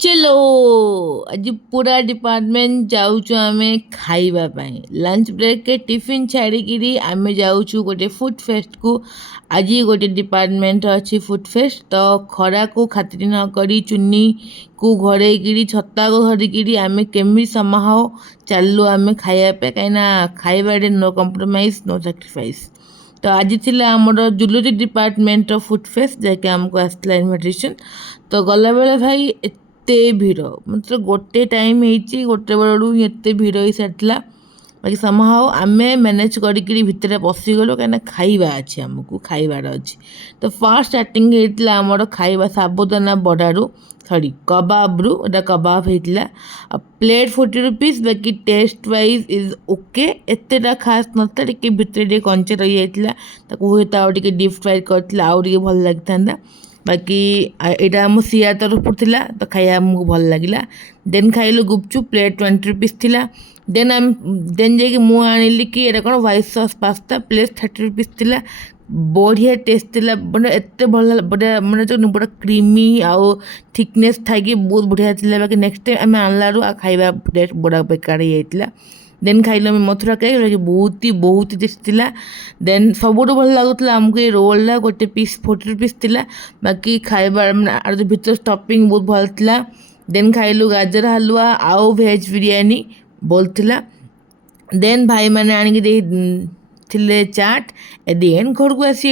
चलो आज पूरा डिपार्टमेंट जाऊचु आमे खाइबा पाई लंच ब्रेक के टिफिन छाड़िकी आमे जाऊचु गोटे फूड फेस्ट को। आज गोटे डिपार्टमेंट अच्छी फूड फेस्ट तो खरा को खातिर न करी चुन्नी को घरे छत्ता को धरिकी आमे केमी समाहाओ चलू आमे खाइबा पे कहीं खाइबारे नो कम्प्रोमाइज नो सैक्रिफाइस। तो आज थी आमर जुलरी डिपार्टमेंट फूड फेस्ट जैसे आमको आसला इनविटेशन। तो गला बेले भाई एते भिड़ मतलब गोटे टाइम होती गोटे बेलू एत भिड़ हो सारी बाकी समहाओ आमे मैनेज करी भितर पशिगलु कहीं खाइबा अच्छे आमको खाइबार अच्छे। तो फास्ट स्टार्टिंग होता आमर खाइबा साबुदाना बड़ारू सॉरी कबाब्रु एटा कबाब होता प्लेट 40 रुपीज बाकी टेस्ट वाइज इज ओके एतेटा खास नता टे भितर कंचे रही जाता हुए डीप फ्राई करते आउ भल लगी था बाकी यहाँ आम सिया तरफ थिला तो खाया आमको भल लगे। देन खाइलु गुपचुप प्लेट 20 रुपीज थिला। देन जाकि मु आनिली कि एटा कौन white sauce pasta plate 30 rupees थिला। बढ़िया टेस्ट थिला मैंने एत भल बढ़िया मैंने जो बड़ा क्रीमी आउ थिकनेस थी बहुत बढ़िया थिला। बाकी नेक्स्ट टाइम आम आनलारू आ खाइबा टेस्ट बड़ा बेकार हो जाता। देन खाइल मथुरा केक बहुत ही टेस्ट थिला। देन सबुठ भल लगुला आमको ये रोल गोटे पीस 40 रुपीज थिला। बाकी खाइबा जो भीतर स्टफिंग बहुत भल थिला। देन खाइलु गाजर हलुआ आउ भेज बिरियानी बोल थिला। देन भाई मैंने आनिक थिले चाट एट द एंड घर को आसी